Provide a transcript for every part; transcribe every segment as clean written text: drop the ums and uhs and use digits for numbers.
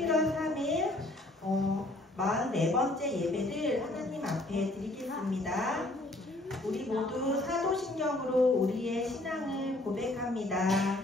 11월 3일 44번째 예배를 하나님 앞에 드리겠습니다. 우리 모두 사도신경으로 우리의 신앙을 고백합니다.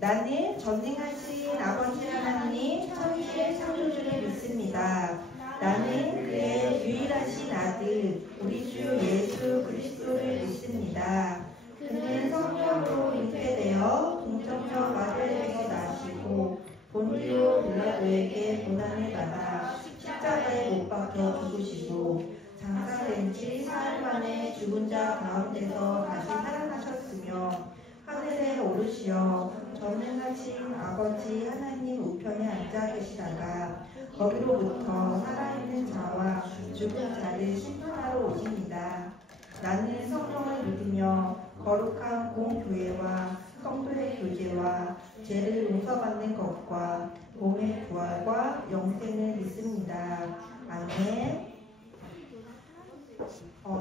나는 전능하신 아버지 하나님 천지의 창조주를 믿습니다. 나는 그의 유일하신 아들 우리 주 예수 그리스도를 믿습니다. 그는 성령으로 잉태되어 동정녀 마리아에게서 나시고 본디오 빌라도에게 고난을 받아 십자가에 못 박혀 죽으시고 장사된 지 사흘 만에 죽은 자 가운데서 다시 살아나셨으며 하늘에 오르시어 전능하신 아버지 하나님 우편에 앉아 계시다가 거기로부터 살아있는 자와 죽은 자를 심판하러 오십니다. 나는 성령을 믿으며 거룩한 공교회와 성도의 교제와 죄를 용서받는 것과 몸의 부활과 영생을 믿습니다. 아멘.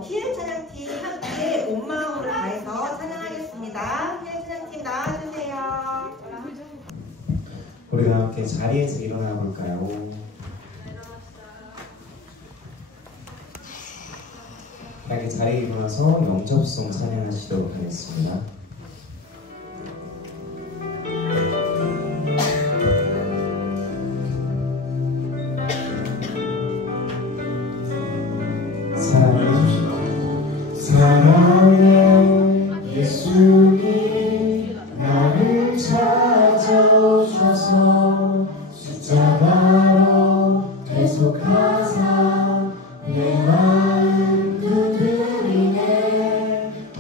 희애 찬양팀 함께 온 마음으로 다해서 찬양하겠습니다. 희애 찬양팀 나와주세요. 우리가 함께 자리에서 일어나 볼까요? 함께 자리에 일어나서 영접송 찬양하시도록 하겠습니다. 사랑의 예수님 나를 찾아오셔서 십자가로 대속하사 내 마음 두드리네.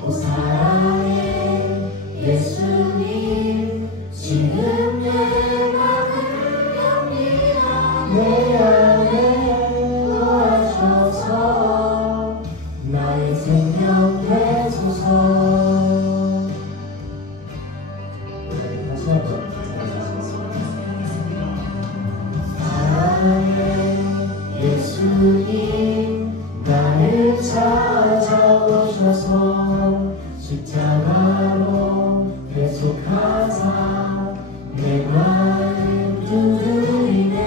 오 사랑의 예수님 지금 내 마음을 엽니다. 내 안에 거하셔서 나의 생명 되소서. 다시 한번 찬양하시겠습니다. 사랑의 예수님 나를 찾아오셔서 십자가로 대속하사 내 마음 두드리네.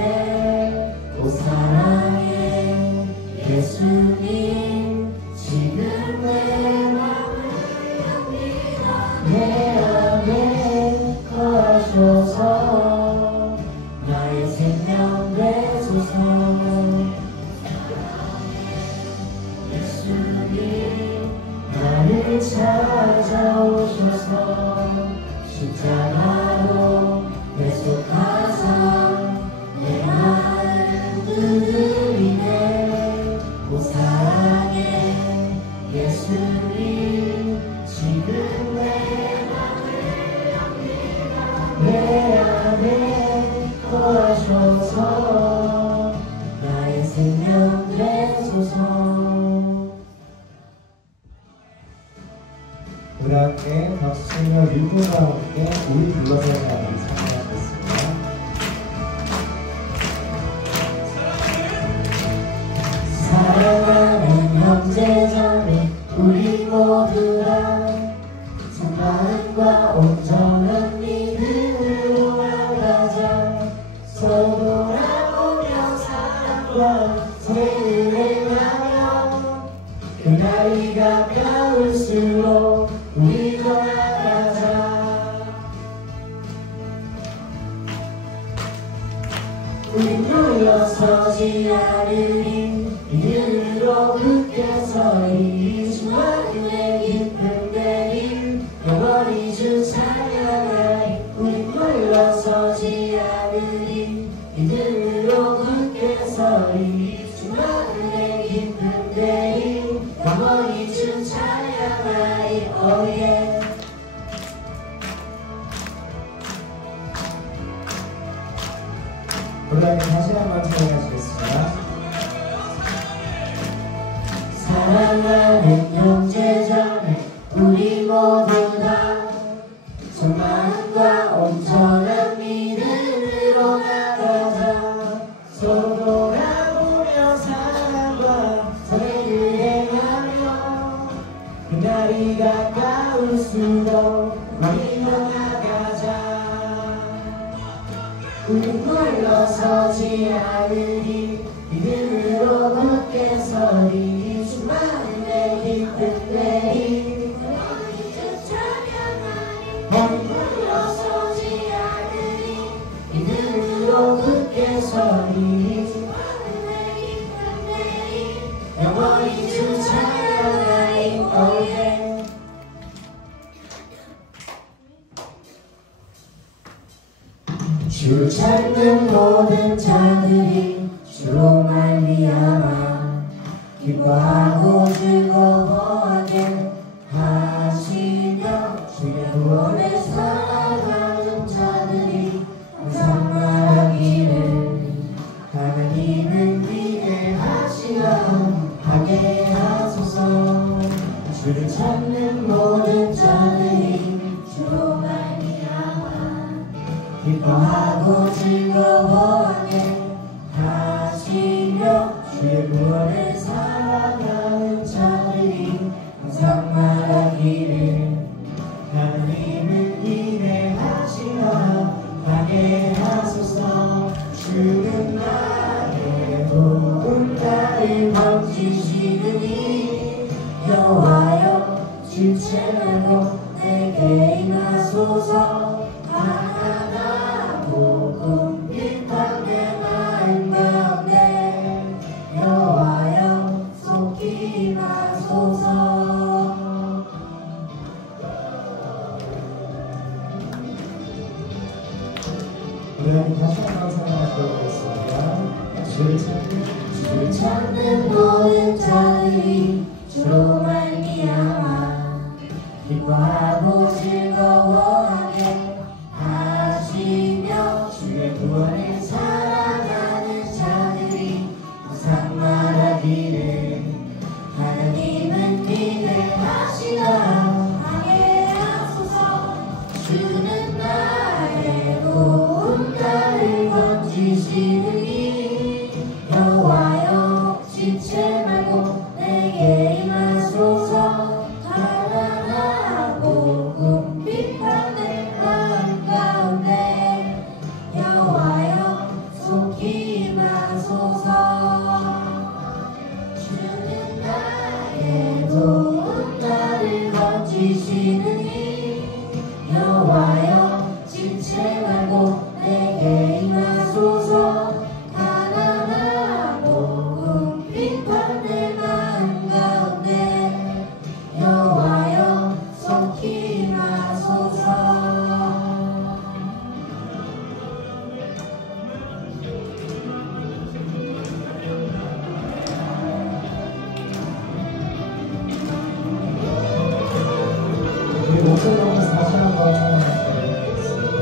오 사랑의 예수님 지금 내 마음을 엽니다. 내 안에 거하셔서 나의 생명 되소서. 예수님 나를 찾아오셔서 십자가로 대속하사 내 마음 두드리네. 오 사랑의 예수님 지금 내 마음을 엽니다. 내 안에 거하셔서 나의 생명 되소서. 우리 함께 박수와 율법과 함께 우리 불러서 나를 찬양하겠습니다. 사랑하는 형제자매 우리 모두가 참마음과 온전한 믿음으로 나가자. 서로 돌아보며 사랑과 선을 행하며 그날이 가까울수록 우리 더 나가자. 우리 물러서지 않으리 이름으로 굳게 서리 주와 그의 깊은 내림 영원히 주 찬양하리. 우리 물러서지 않으리 이름으로 굳게 서리 주와 그의 깊은 내림 영원히 주 찬양하리. 오예. 우리 함께 다시 한번 찬양하시겠습니다. 사랑하는 형제자매 우리 모두 다 참마음과 온전한 믿음으로 나가자. 서로 돌아보며 사랑과 선을 행하며 그날이 가까울수록 우리 더 나가자. 우리 물러서지 않으리 믿음으로 굳게 서리 주만의 기쁜 내일 물러서지 않으리 믿음으로 굳게 서리 영원히 주 찬양하리 오예 주 찾는 모든 자들이 주로 말미암아 기뻐하고 즐거워하게 하시며 주의 구원을 사랑하는 자들이 항상 말하기를 하나님은 위대하시다 하게 하소서. 주를 찾는 모든 자들이 주로 말미암아 기뻐하고 즐거워하게 하시며 주의 구원을 사랑하는 자들이 항상 말하기를 하나님은 위대하시다 하게 하소서. 주는 나의 도움자를 번지시느니 여호와여 지체 말고 내게 임하소서. 가난하고 궁핍한 내 마음 가운데 여호와여 속히 임하소서. 우리 다시 한번 생각해 보겠습니다. 주를 찾는 모든 자들이 주로 말미암아 기뻐하고 즐거워하게 하시며 주의 구원을 사랑하는 자들이 항상 말하기를 하나님은 위대하시다 하게 하소서. 주는 나의 도움 나를 건지시느니 여호와여 지체 말고 내게 임하소서. 가난하고 궁핍한 내 마음 가운데 여호와여 속히 임하소서. 주는 나의 도움 나를 건지시느니 여호와여 지체 말고 내게 임하소서. 가난하고 궁핍한 내 마음 가운데 여호와여 속히 임하소서. 우리 목소리 보면서 다시 한번 생각해 보겠습니다.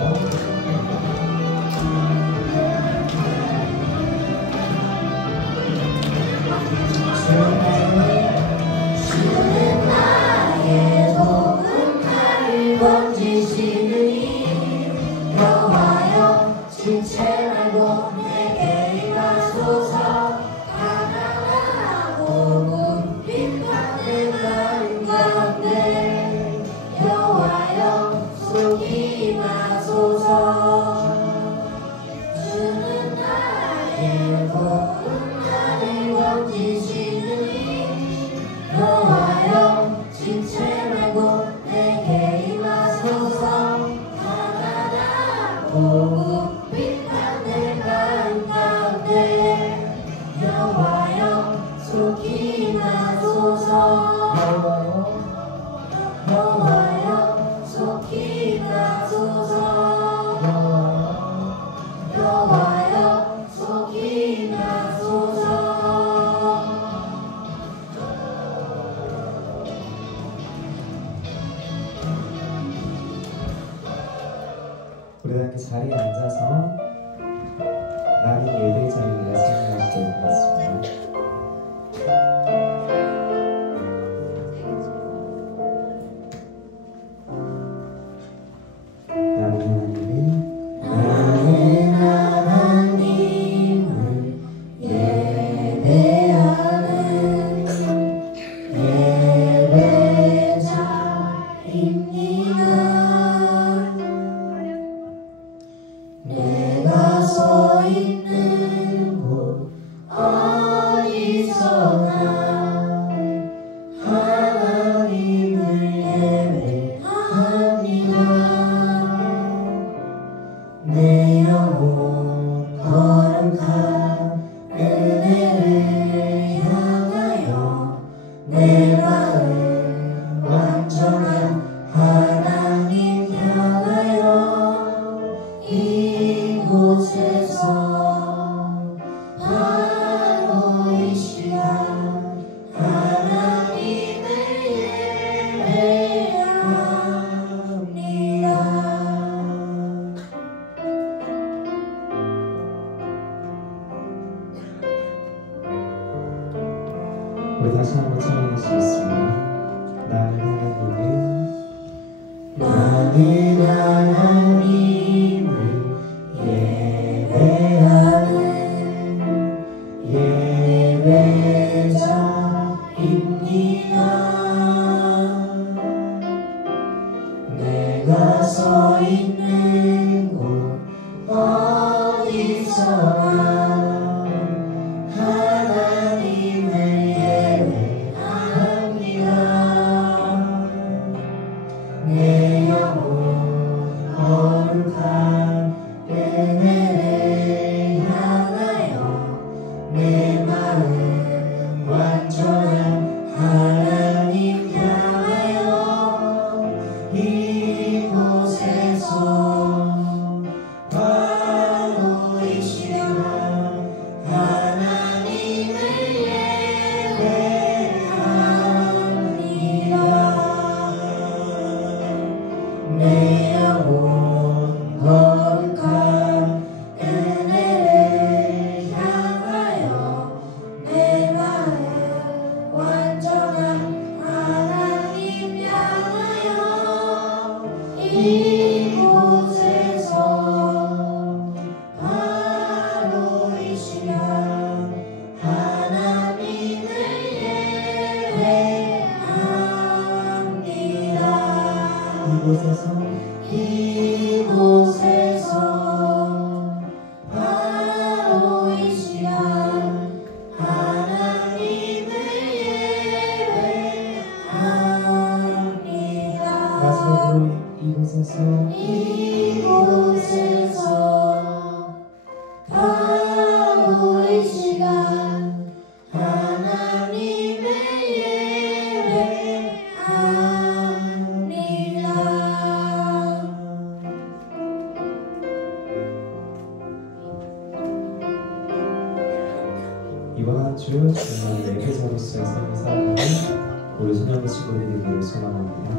주는 나의 도움 나를 건지시느니 여호와여 지체 말고 내게 임하소서. 가난하고 궁핍한 내 마음 가운데 여호와여 속히 임하소서. 주는 나의 도움 나를 건지시느니 여호와여 지체 말고 내게 임하소서. 가난하고 궁핍한 내 마음 가운데 여호와여 속히 임하소서. 여호와여 속히 임하소서. 여호와여 속히 임하소서. 우리 함께 자리에 앉아서 나는 예배자리를 생각하도록 하겠습니다. 나는 하나님을 예배하는 예배자입니다. 내가 내 영혼 거룩한 은혜를 향하여 내 마음 완전한 하나님 향하여 이곳에서 바로 이 시간 하나님을 예배합니다. 우리 다시 한번 찬양하시겠습니다. 나는 하나님을 예배하는 예배자입니다. 내가 서 있는 곳 어디서나 하나님을 예배합니다. 내 영혼 거룩한 은혜를 향하여 내 마음 완전한 하나님 향하여 이곳에서 바로 이 시간 하나님을 예배합니다. 내 영혼 거룩한 은혜를 향하여 내 마음 완전한 하나님 향하여 이곳에서 바로 이 시간 하나님을 예배합니다. 이곳에서 바로 이 시간 하나님을 예배합니다. 마지막으로 이곳에서 바로 이 시간 하나님을 예배합니다. 이번 한 주 정말 예배자로서의 삶을 살아가는 우리 소년부 친구들이 되기를 소망합니다.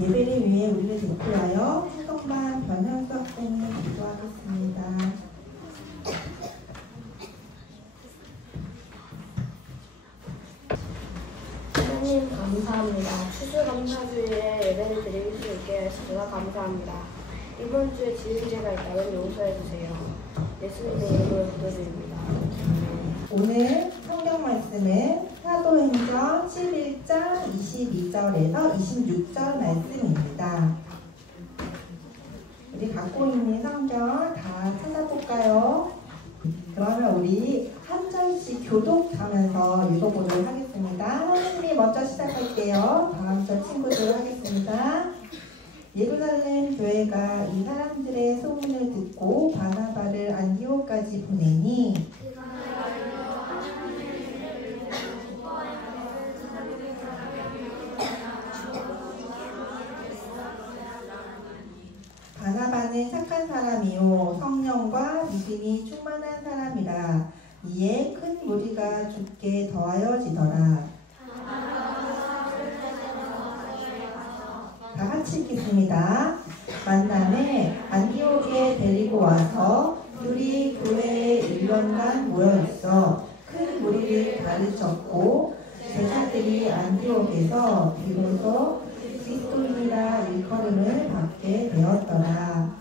예배를 위해 우리를 대표하여 해성반 변현수 학생이 기도하겠습니다. 하나님 감사합니다. 추수감사주일에 예배를 드릴 수 있게 해주셔서 감사합니다. 이번 주에 지은죄가 있다면 용서해 주세요. 예수님의 이름으로 기도드립니다. 오늘 성경 말씀은 사도행전 11장 22절에서 26절 말씀입니다. 우리 갖고 있는 성경 다 찾아볼까요? 그러면 우리 한 절씩 교독하면서 읽어보도록 하겠습니다. 하나님이 먼저 시작할게요. 다음 절 친구들 하겠습니다. 예루살렘 교회가 이 사람들의 소문을 듣고 바나바를 안디옥까지 보내니 바나바는 착한 사람이요 성령과 믿음이 충만한 사람이라 이에 큰 무리가 죽게 더하여지더라. 다 같이 읽겠습니다. 만남에 안디옥에 데리고 와서 둘이 교회에 1년간 모여있어 큰 무리를 가르쳤고 제자들이 안디옥에서 비로소 그리스도인이라 일컬음을 받게 되었더라.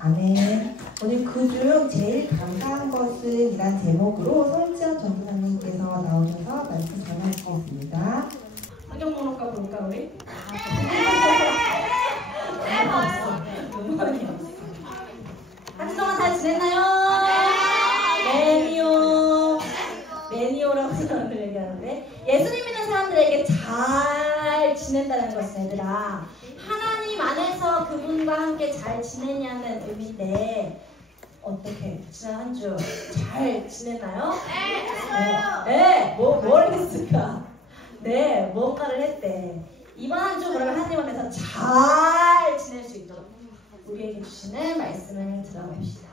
아멘. 오늘 그중 제일 감사한 것은 이란 제목으로 설지현 전도사님께서 나오셔서 말씀 전해주시겠습니다. 성경번호가 볼까 우리? 한 주 동안 잘 지냈나요? 매니오라고 사람들 얘기하는데 예수님 믿는 사람들에게 잘 지낸다는 것은 얘들아 하나님 안에서 그분과 함께 잘 지내냐는 의미인데 어떻게 지난 한 주 잘 지냈나요? 네, 뭘 했을까? 네, 뭔가를 했대. 이번 한 주 그러면 하나님 안에서 잘 지낼 수 있도록 우리에게 주시는 말씀을 들어봅시다.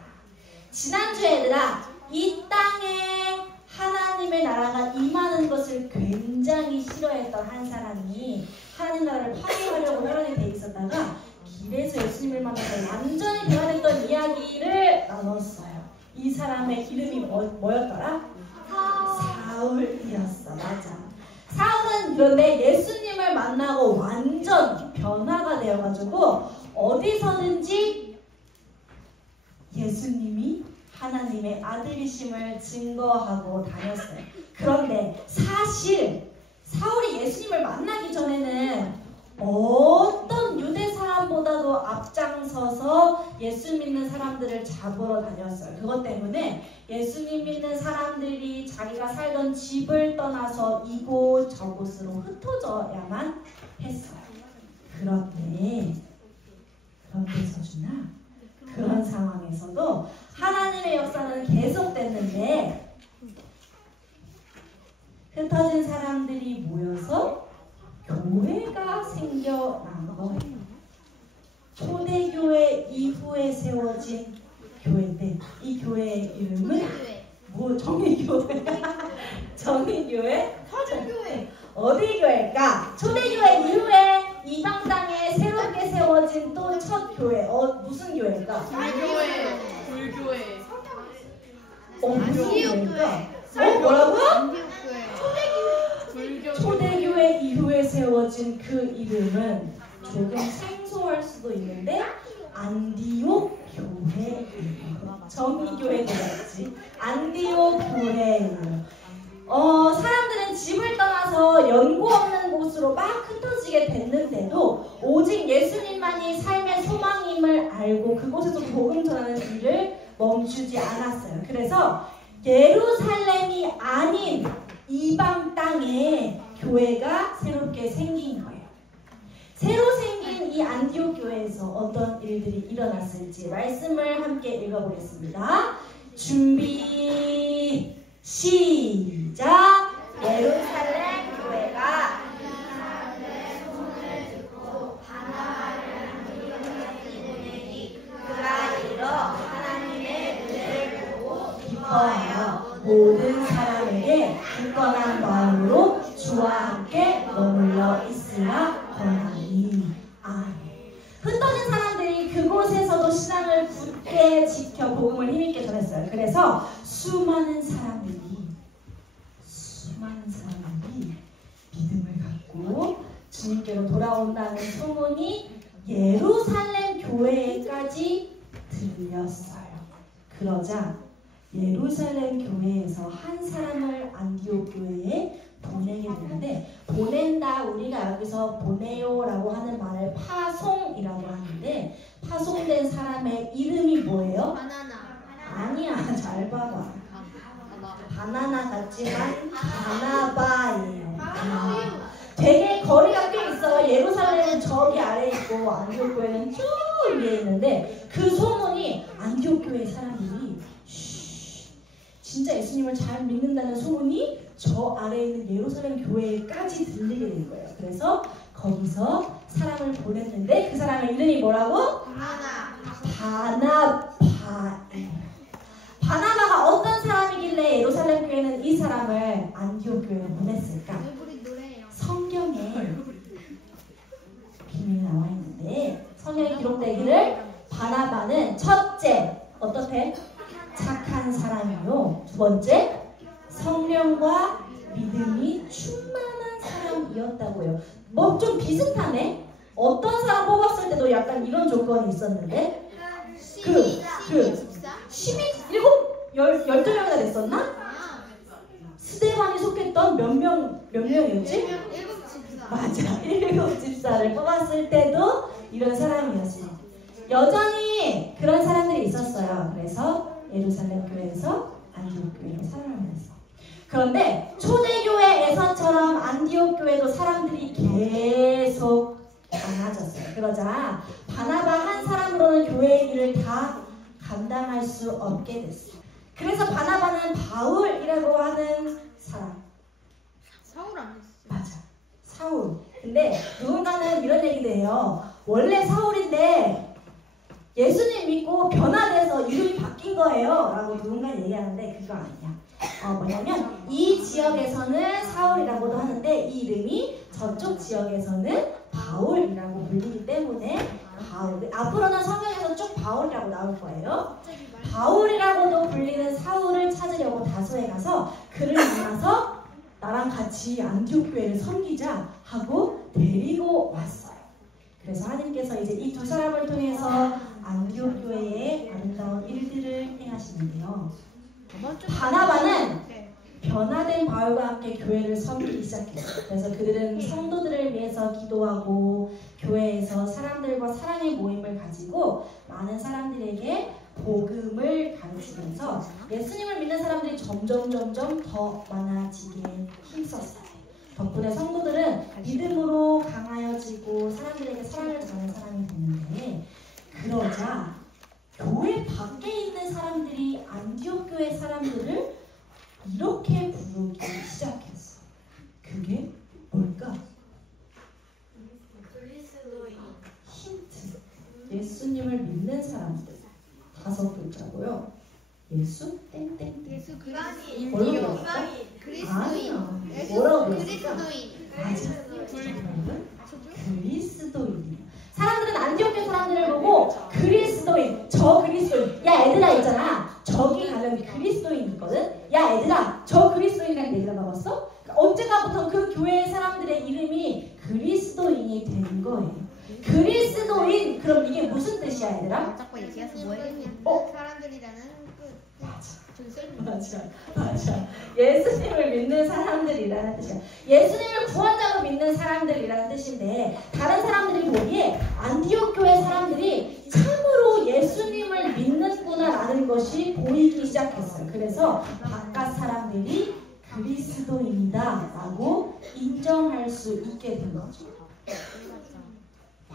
지난주에 얘들아 이 땅에 하나님의 나라가 임하는 것을 굉장히 싫어했던 한 사람이 하나님 나라를 파괴하려고 혈안이 돼 있었다가 길에서 예수님을 만나서 완전히 변화됐던 이야기를 나눴어요. 이 사람의 이름이 뭐였더라? 사울이었어. 맞아. 사울은 그런데 예수님을 만나고 완전 변화가 되어가지고 어디서든지 예수님이 하나님의 아들이심을 증거하고 다녔어요. 그런데 사실 사울이 예수님을 만나기 전에는 어떤 유대 사람보다도 앞장서서 예수 믿는 사람들을 잡으러 다녔어요. 그것 때문에 예수님 믿는 사람들이 자기가 살던 집을 떠나서 이곳 저곳으로 흩어져야만 했어요. 그런데 서준아, 그런 상황에서도 하나님의 역사는 계속됐는데 흩어진 사람들이 모여서 교회가 생겨난 거예요. 초대교회 이후에 세워진 교회인데 이 교회의 이름은 정의교회. 정의교회? 서준교회. 어디 교회일까? 초대교회 이후에 이방 땅에 새롭게 세워진 또 첫 교회. 무슨 교회일까? 불교회. 무슨 교회일까? 뭐라고? 초대교회 이후에 세워진 그 이름은 조금 생소할 수도 있는데 안디옥 교회예요. 정의교회도 맞지? 안디옥 교회예요. 사람들은 집을 떠나서 연고 없는 곳으로 막 흩어지게 됐는데도 오직 예수님만이 삶의 소망임을 알고 그곳에서 복음 전하는 일을 멈추지 않았어요. 그래서 예루살렘이 아닌 이방 땅에 교회가 새롭게 생긴 거예요. 새로 생긴 이 안디옥 교회에서 어떤 일들이 일어났을지 말씀을 함께 읽어보겠습니다. 준비 시작. 예루살렘 교회가 손을 듣고 바나바를 믿으니 그가 일어 하나님의 은혜를 보고 기뻐하여 모든 사람에게 굳건한 마음으로 주와 함께 머물러 있으라 권하니. 흩어진 사람들이 그곳에서도 신앙을 굳게 지켜 복음을 힘있게 전했어요. 그래서 수많은 사람들이 믿음을 갖고 주님께로 돌아온다는 소문이 예루살렘 교회에까지 들렸어요. 그러자 예루살렘 교회에서 한 사람을 안디옥 교회에 보내게 되는데, 보낸다, 우리가 여기서 보내요라고 하는 말을 파송이라고 하는데, 파송된 사람의 이름이 뭐예요? 바나나. 아니야, 잘 봐봐. 바나나 같지만 바나바예요. 되게 거리가 꽤 있어요. 예루살렘은 저기 아래에 있고 안디옥 교회는 저 위에 있는데, 그 소문이 안디옥 교회 사람들이 진짜 예수님을 잘 믿는다는 소문이 저 아래에 있는 예루살렘 교회까지 들리게 된 거예요. 그래서 거기서 사람을 보냈는데 그 사람의 이름이 뭐라고? 바나바예요. 바나바가 어떤 사람이길래 예루살렘 교회는 이 사람을 안디옥 교회로 보냈을까? 성경에 비밀이 나와 있는데, 성경에 기록되기를 바나바는 첫째, 어떻게? 착한 사람이요. 두 번째, 성령과 믿음이 충만한 사람이었다고요. 뭐 좀 비슷하네? 어떤 사람 뽑았을 때도 약간 이런 조건이 있었는데, 12명이나 됐었나? 스데반이 속했던 몇 명이었지? 맞아, 7 집사를 뽑았을 때도 이런 사람이었어. 여전히 그런 사람들이 있었어요. 그래서 예루살렘 교회에서 안디옥 교회로 살아가면서. 그런데 초대교회에서처럼 안디옥 교회도 사람들이 그러자 바나바 한 사람으로는 교회의 일을 다 감당할 수 없게 됐어요. 그래서 바나바는 바울이라고 하는 사람. 사울 안 했어. 맞아. 사울. 근데 누군가는 이런 얘기도 해요. 원래 사울인데 예수님 믿고 변화돼서 이름이 바뀐 거예요. 라고 누군가 얘기하는데 그거 아니야. 뭐냐면 이 지역에서는 사울이라고도 하는데 이 이름이 저쪽 지역에서는 바울이라고 불리기 때문에 바울. 앞으로는 성경에서 쭉 바울이라고 나올 거예요. 바울이라고도 불리는 사울을 찾으려고 다소에 가서 그를 만나서 나랑 같이 안디옥 교회를 섬기자 하고 데리고 왔어요. 그래서 하나님께서 이제 이 두 사람을 통해서 안디옥 교회의 아름다운 일들을 행하시는데요. 바나바는 변화된 바울과 함께 교회를 섬기기 시작했어요. 그래서 그들은 성도들을 위해서 기도하고 교회에서 사람들과 사랑의 모임을 가지고 많은 사람들에게 복음을 가르치면서 예수님을 믿는 사람들이 점점 더 많아지게 힘썼어요. 덕분에 성도들은 믿음으로 강하여지고 사람들에게 사랑을 전하는 사람이 됐는데 그러자 교회 밖에 있는 사람들이 안디옥 교회 사람들을 이렇게 부르기 시작했어. 그게 뭘까? 힌트. 예수님을 믿는 사람들. 5글자고요. 예수 땡땡. 예수 그리스도인. 뭘로 배웠을까? 아니야. 뭐라고 배웠을까? 맞아. 그리스도인. 사람들은 안디옥 사람들을 보고 그리스도인, 저 그리스도인. 야 애들아 있잖아. 저기 가면 그리스도인 있거든. 야 애들아, 저 그리스도인이라는 얘기 들어봤어? 언젠가부터 그 교회 사람들의 이름이 그리스도인이 된 거예요. 그리스도인, 그럼 이게 무슨 뜻이야 얘들아? 자꾸 얘기해서 뭐 했냐? 사람들이라는 맞아. 예수님을 믿는 사람들이라는 뜻이야. 예수님을 구원자로 믿는 사람들이라는 뜻인데 다른 사람들이 보기에 안디옥 교회 사람들이 참으로 예수님을 믿는구나라는 것이 보이기 시작했어요. 그래서 바깥 사람들이 그리스도인이다라고 인정할 수 있게 된 거죠.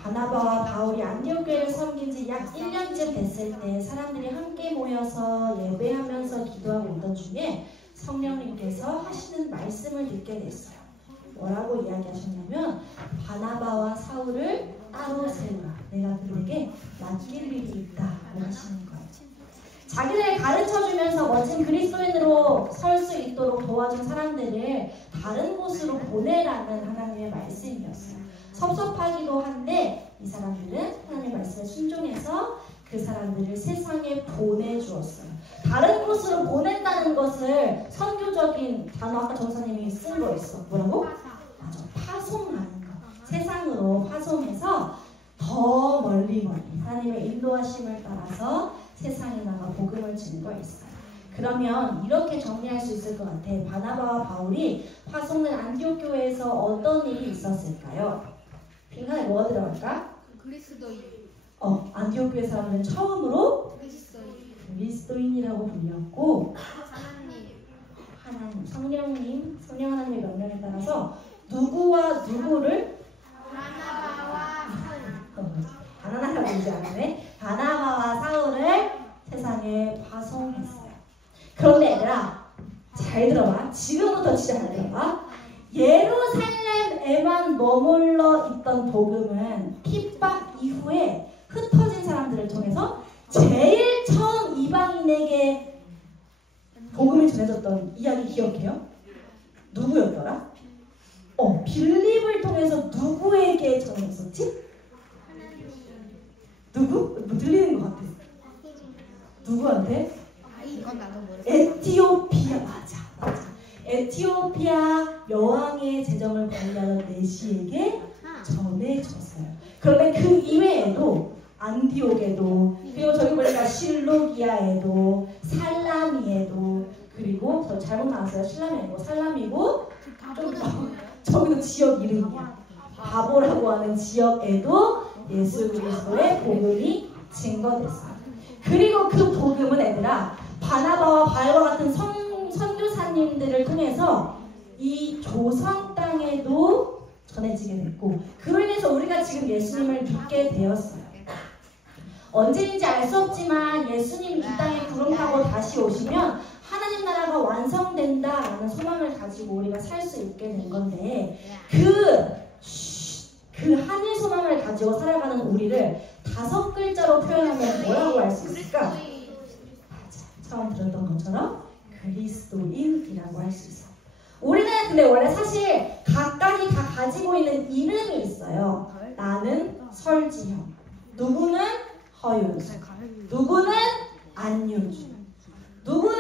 바나바와 바울이 안디옥 교회를 섬긴 지 약 1년쯤 됐을 때 사람들이 함께 모여서 예배하면서 기도하고 있던 중에 성령님께서 하시는 말씀을 듣게 됐어요. 뭐라고 이야기하셨냐면 바나바와 사울을 따로 세우라. 내가 그들에게 맡길 일이 있다고 하시는 거예요. 자기를 가르쳐주면서 멋진 그리스도인으로 설 수 있도록 도와준 사람들을 다른 곳으로 보내라는 하나님의 말씀이었어요. 섭섭하기도 한데 이 사람들은 하나님의 말씀에 순종해서 그 사람들을 세상에 보내주었어요. 다른 곳으로 보낸다는 것을 선교적인 단어 아까 전사님이 쓴 거였어. 뭐라고? 맞아. 파송하는 거. 세상으로 파송해서 더 멀리 하나님의 인도하심을 따라서 세상에 나가 복음을 증거했어요. 그러면 이렇게 정리할 수 있을 것 같아. 바나바와 바울이 파송된 안디옥 교회에서 어떤 일이 있었을까요? 빈칸에 뭐가 들어갈까? 그리스도인. 안디옥 교회 사람들은 처음으로 그리스도인이라고 불렸고 하나님, 성령 하나님의 명령에 따라서 누구와 누구를 바나바와 부르지 않았네. 바나바와 사울을 세상에 파송했어요. 그런데 얘들아 잘 들어봐. 지금부터 진짜 잘 들어봐. 예루살렘에만 머물러 있던 복음은 핍박 이후에 흩어진 사람들을 통해서 제일 처음 이방인에게 복음을 전해줬던 이야기 기억해요? 누구였더라? 빌립을 통해서 누구에게 전했었지? 누구? 뭐 들리는 것 같아. 누구한테? 이건 나도 모르겠어. 에티오피아. 맞아. 에티오피아 여왕의 재정을 관리하는 네시에게 전해줬어요. 그런데 그 이외에도 안디옥에도 그리고 저기 보니까 실루기아에도 살라미에도 그리고 저 잘못 나왔어요. 실라미고 살라미고 좀 저기도 지역 이름이야. 바보라고 하는 지역에도 예수 그리스도의 복음이 증거됐어요. 그리고 그 복음은 얘들아 바나바와 바울과 같은 선교사님들을 통해서 이 조선 땅에도 전해지게 됐고 그로 인해서 우리가 지금 예수님을 믿게 되었어요. 언제인지 알 수 없지만 예수님 이 땅에 구름 타고 다시 오시면 하나님 나라가 완성된다라는 소망을 가지고 우리가 살 수 있게 된 건데 그 하늘 소망을 가지고 살아가는 우리를 5글자로 표현하면 뭐라고 할 수 있을까? 맞아. 처음 들었던 것처럼 그리스도인이라고 할 수 있어. 우리는 근데 원래 사실 각각이 다 가지고 있는 이름이 있어요. 나는 설지형, 누구는 허윤수, 누구는 안윤주, 누구는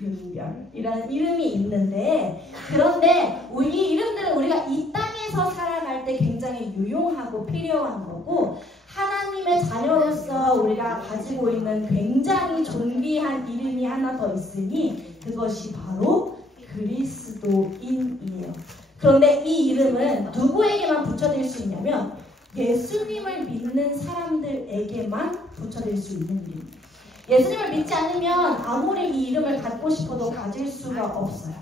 윤별이라는 이름이 있는데 그런데 이 이름들은 우리가 이 땅에서 살아갈 때 굉장히 유용하고 필요한 거고 하나님의 자녀로서 우리가 가지고 있는 굉장히 존귀한 이름이 하나 더 있으니 그것이 바로 그리스도인이에요. 그런데 이 이름은 누구에게만 붙여질 수 있냐면 예수님을 믿는 사람들에게만 붙여질 수 있는 이름이에요. 예수님을 믿지 않으면 아무리 이 이름을 갖고 싶어도 가질 수가 없어요.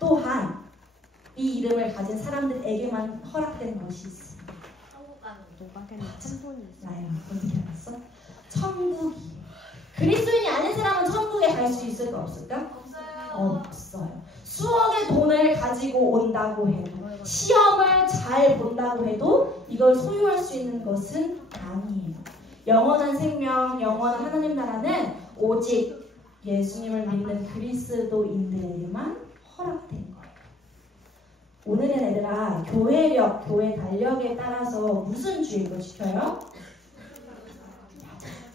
또한 이 이름을 가진 사람들에게만 허락된 것이 있어요. 나야 어떻게 알았어? 천국이. 그리스도인이 아닌 사람은 천국에 갈 수 있을까 없을까? 없어요. 수억의 돈을 가지고 온다고 해도 시험을 잘 본다고 해도 이걸 소유할 수 있는 것은 아니에요. 영원한 생명, 영원한 하나님 나라는 오직 예수님을 믿는 그리스도인들에게만 허락된 거예요. 오늘은 얘들아 교회력, 교회 달력에 따라서 무슨 주일로 지켜요?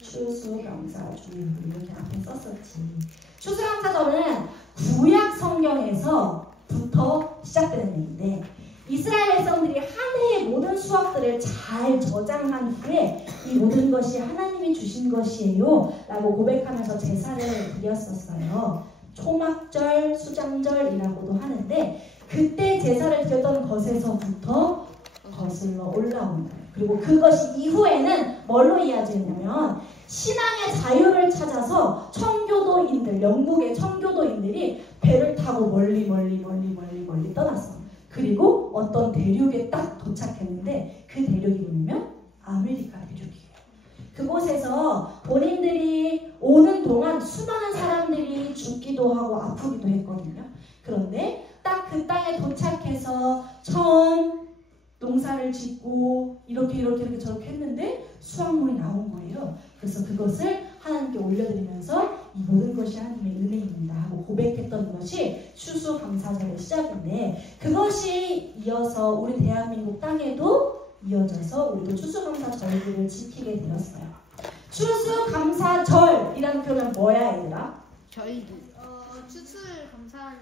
추수감사주일 이렇게 앞에 썼었지. 추수감사절은 구약 성경에서부터 시작되는 얘기인데 이스라엘 백성들이 한 해의 모든 수확들을 잘 저장한 후에 이 모든 것이 하나님이 주신 것이에요 라고 고백하면서 제사를 드렸었어요. 초막절, 수장절이라고도 하는데 그때 제사를 드렸던 것에서부터 거슬러 올라온 거예요. 그리고 그것이 이후에는 뭘로 이어지냐면 신앙의 자유를 찾아서 청교도인들, 영국의 청교도인들이 배를 타고 멀리 떠났어. 그리고 어떤 대륙에 딱 도착했는데 그 대륙이 뭐냐면 아메리카 대륙이에요. 그곳에서 본인들이 오는 동안 수많은 사람들이 죽기도 하고 아프기도 했거든요. 그런데 딱 그 땅에 도착해서 처음 농사를 짓고 이렇게 저렇게 했는데 수확물이 나온 거예요. 그래서 그것을 하나님께 올려드리면서 이 모든 것이 하나님의 은혜입니다 하고 고백했던 것이 추수감사절의 시작인데 그것이 이어서 우리 대한민국 땅에도 이어져서 우리도 추수감사절기를 지키게 되었어요. 추수감사절이란 그러면 뭐야 얘들아? 추수를 감사하는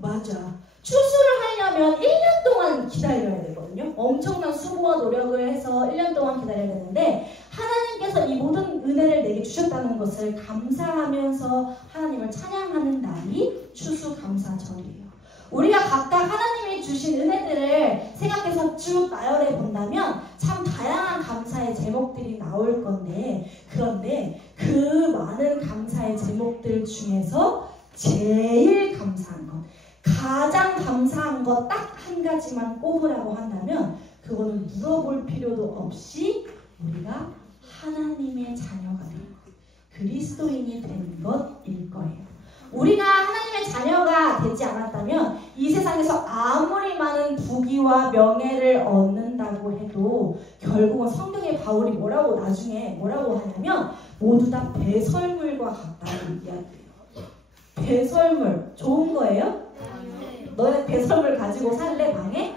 맞아. 추수를 하려면 1년 동안 기다려야 되거든요. 엄청난 수고와 노력을 해서 1년 동안 기다려야 되는데 하나님께서 이 모든 은혜를 내게 주셨다는 것을 감사하면서 하나님을 찬양하는 날이 추수감사절이에요. 우리가 각각 하나님이 주신 은혜들을 생각해서 쭉 나열해 본다면 참 다양한 감사의 제목들이 나올 건데 그런데 그 많은 감사의 제목들 중에서 제일 감사한 것 가장 감사한 것 딱 한 가지만 꼽으라고 한다면 그거는 물어볼 필요도 없이 우리가 하나님의 자녀가 된 것, 그리스도인이 된 것일 거예요. 우리가 하나님의 자녀가 되지 않았다면 이 세상에서 아무리 많은 부귀와 명예를 얻는다고 해도 결국은 성경의 바울이 나중에 뭐라고 하냐면 모두 다 배설물과 같다고 이야기해요. 배설물 좋은 거예요? 너네 배설물 가지고 살래 방에?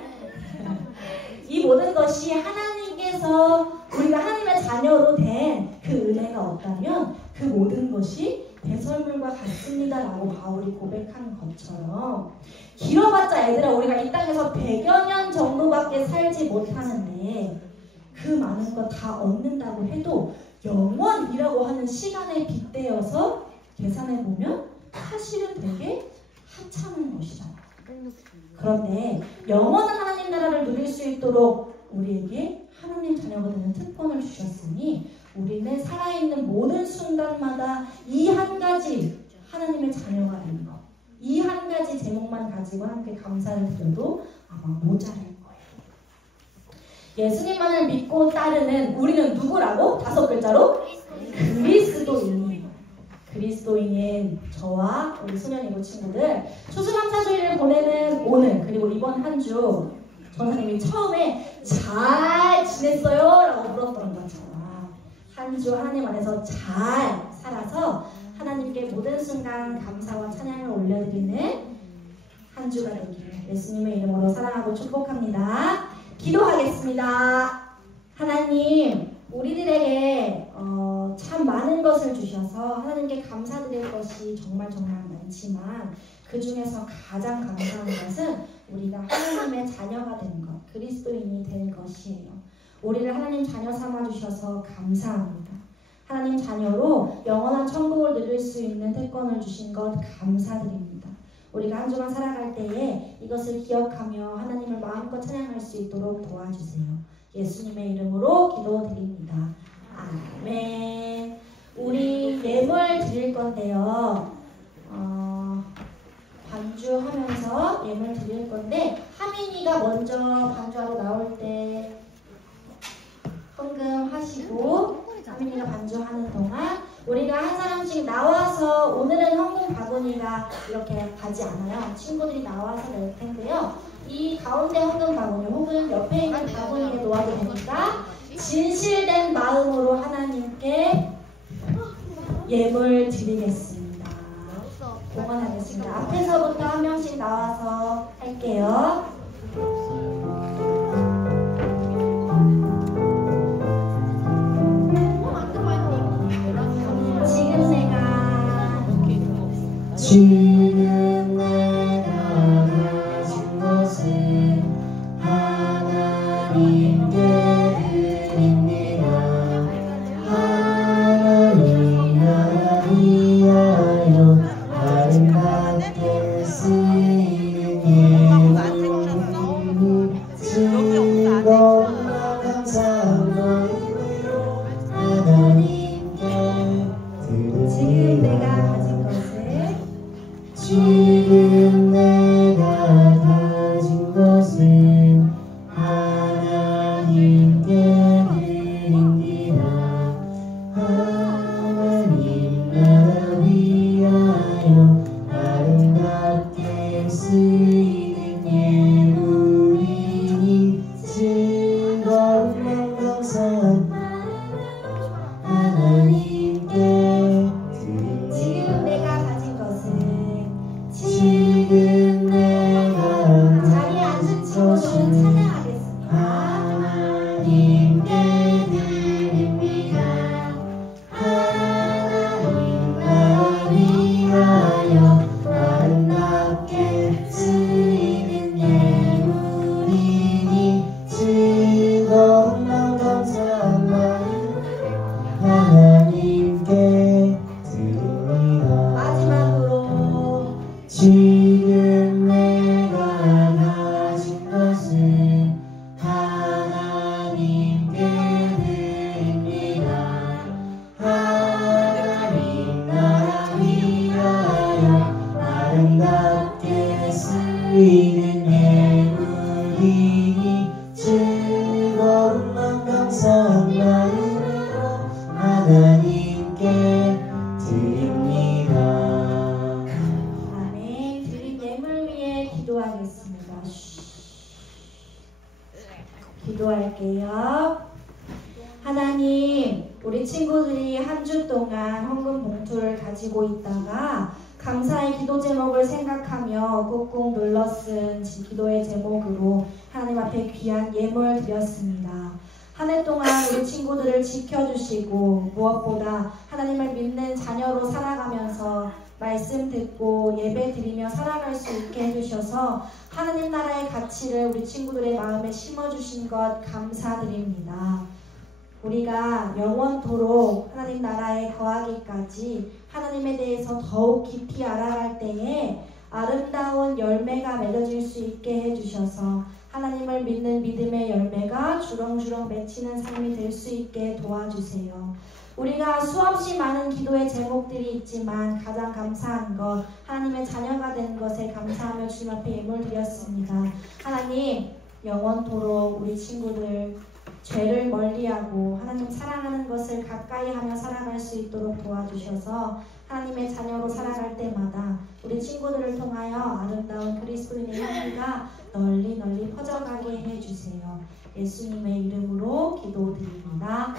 이 모든 것이 하나님께서 우리가 하나님의 자녀로 된 그 은혜가 없다면 그 모든 것이 배설물과 같습니다라고 바울이 고백하는 것처럼 길어봤자 얘들아 우리가 이 땅에서 100여 년 정도밖에 살지 못하는데 그 많은 거 다 얻는다고 해도 영원이라고 하는 시간에 빗대어서 계산해보면 사실은 되게 하찮은 것이잖아. 그런데 영원한 하나님 나라를 누릴 수 있도록 우리에게 하나님 자녀가 되는 특권을 주셨으니 우리는 살아있는 모든 순간마다 이 한 가지 하나님의 자녀가 되는 것, 이 한 가지 제목만 가지고 함께 감사를 드려도 아마 모자랄 거예요. 예수님만을 믿고 따르는 우리는 누구라고? 5글자로? 그리스도인이에요. 그리스도인인 저와 우리 소년이고 친구들 추수감사주일을 보내는 오늘 그리고 이번 한 주 전사님이 처음에 잘 지냈어요? 라고 물었던 것처럼 한 주 하나님 안에서 잘 살아서 하나님께 모든 순간 감사와 찬양을 올려드리는 한 주가 되기를 예수님의 이름으로 사랑하고 축복합니다. 기도하겠습니다. 하나님 우리들에게 참 많은 것을 주셔서 하나님께 감사드릴 것이 정말 많지만 그 중에서 가장 감사한 것은 우리가 하나님의 자녀가 된 것, 그리스도인이 된 것이에요. 우리를 하나님 자녀 삼아 주셔서 감사합니다. 하나님 자녀로 영원한 천국을 누릴 수 있는 특권을 주신 것 감사드립니다. 우리가 한 주간 살아갈 때에 이것을 기억하며 하나님을 마음껏 찬양할 수 있도록 도와주세요. 예수님의 이름으로 기도드립니다. 아멘. 우리 예물 드릴 건데요. 반주하면서 예물 드릴 건데 하민이가 먼저 반주하러 나올 때 헌금하시고 하민이가 반주하는 동안 우리가 한 사람씩 나와서 오늘은 헌금 바구니가 이렇게 가지 않아요. 친구들이 나와서 낼 텐데요. 이 가운데 헌금 바구니 혹은 옆에 있는 바구니에 놓아도 되니까 진실된 마음으로 하나님께 예물 드리겠습니다. 봉헌하겠습니다. 앞에서부터 한 명씩 나와서 할게요. 지금 내가 가진 것은 하나님께 드립니다. 하나님 나라 위하여 아름답게 쓰이는 예물이니 즐거운 감사한 마음으로 하나님께 드립니다. 지금 내가 가진 것은 지금 내가 가진 것은 하나님께 드립니다. 하나님 나라 위하여 아름답게 쓰이는 예물이니 즐거운 감사한 하나님께 드립니다. 지금 내가 가진 것은 지금 내가 자리에 앉은 친구들은 찬양하겠습니다. 하나님께 드립니다. 하나님 나라 위하여 아름답게 쓰이는 예물이니 즐거운 마음 감사한 마음 하나님께 드립니다. 마지막으로 지금 내가 가진 것은 하나님께 드립니다. 하나님 나라 위하여 아름답게 쓰이는 예물이니 즐거운 마음 감사한 마음으로 하나님께 드립니다. 아멘. 드린 예물 위에 기도하겠습니다. 기도할게요. 하나님, 우리 친구들이 한 주 동안 헌금 봉투를 가지고 있다가 감사의 기도 제목을 생각하며 꾹꾹 눌러 쓴 기도의 제목으로 하나님 앞에 귀한 예물 드렸습니다. 한 해 동안 우리 친구들을 지켜주시고 무엇보다 하나님을 믿는 자녀로 살아가면서 말씀 듣고 예배 드리며 살아갈 수 있게 해주셔서 하나님 나라의 가치를 우리 친구들의 마음에 심어주신 것 감사드립니다. 우리가 영원토록 하나님 나라에 거하기까지 하나님에 대해서 더욱 깊이 알아갈 때에 아름다운 열매가 맺어질 수 있게 해주셔서 하나님을 믿는 믿음의 열매가 주렁주렁 맺히는 삶이 될 수 있게 도와주세요. 우리가 수없이 많은 기도의 제목들이 있지만 가장 감사한 것 하나님의 자녀가 된 것에 감사하며 주님 앞에 예물 드렸습니다. 하나님 영원토록 우리 친구들 죄를 멀리하고 하나님 사랑하는 것을 가까이 하며 살아갈 수 있도록 도와주셔서 하나님의 자녀로 살아갈 때마다 우리 친구들을 통하여 아름다운 그리스도인의 향기가 널리 퍼져가게 해주세요. 예수님의 이름으로 기도드립니다.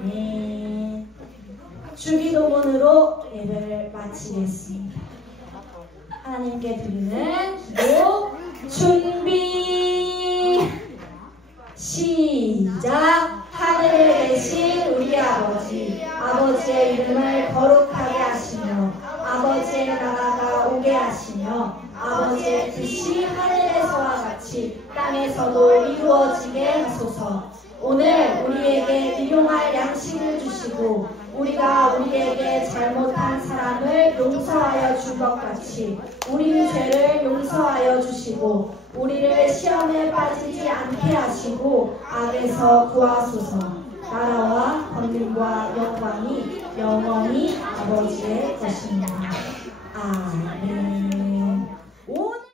아멘. 주기도문으로 예배를 마치겠습니다. 하나님께 드리는 기도 준비 시작. 하늘에 계신 우리 아버지, 아버지의 이름을 거룩하게 하시며 아버지의 나라가 오게 하시며 아버지의 뜻이 하늘에서와 같이 땅에서도 이루어지게 하소서. 오늘 우리에게 일용할 양식을 주시고 우리가 우리에게 잘못한 사람을 용서하여 준 것 같이 우리 죄를 용서하여 주시고 우리를 시험에 빠지지 않게 하시고 악에서 구하소서. 나라와 권능과 영광이 영원히 아버지의 것입니다. 아멘.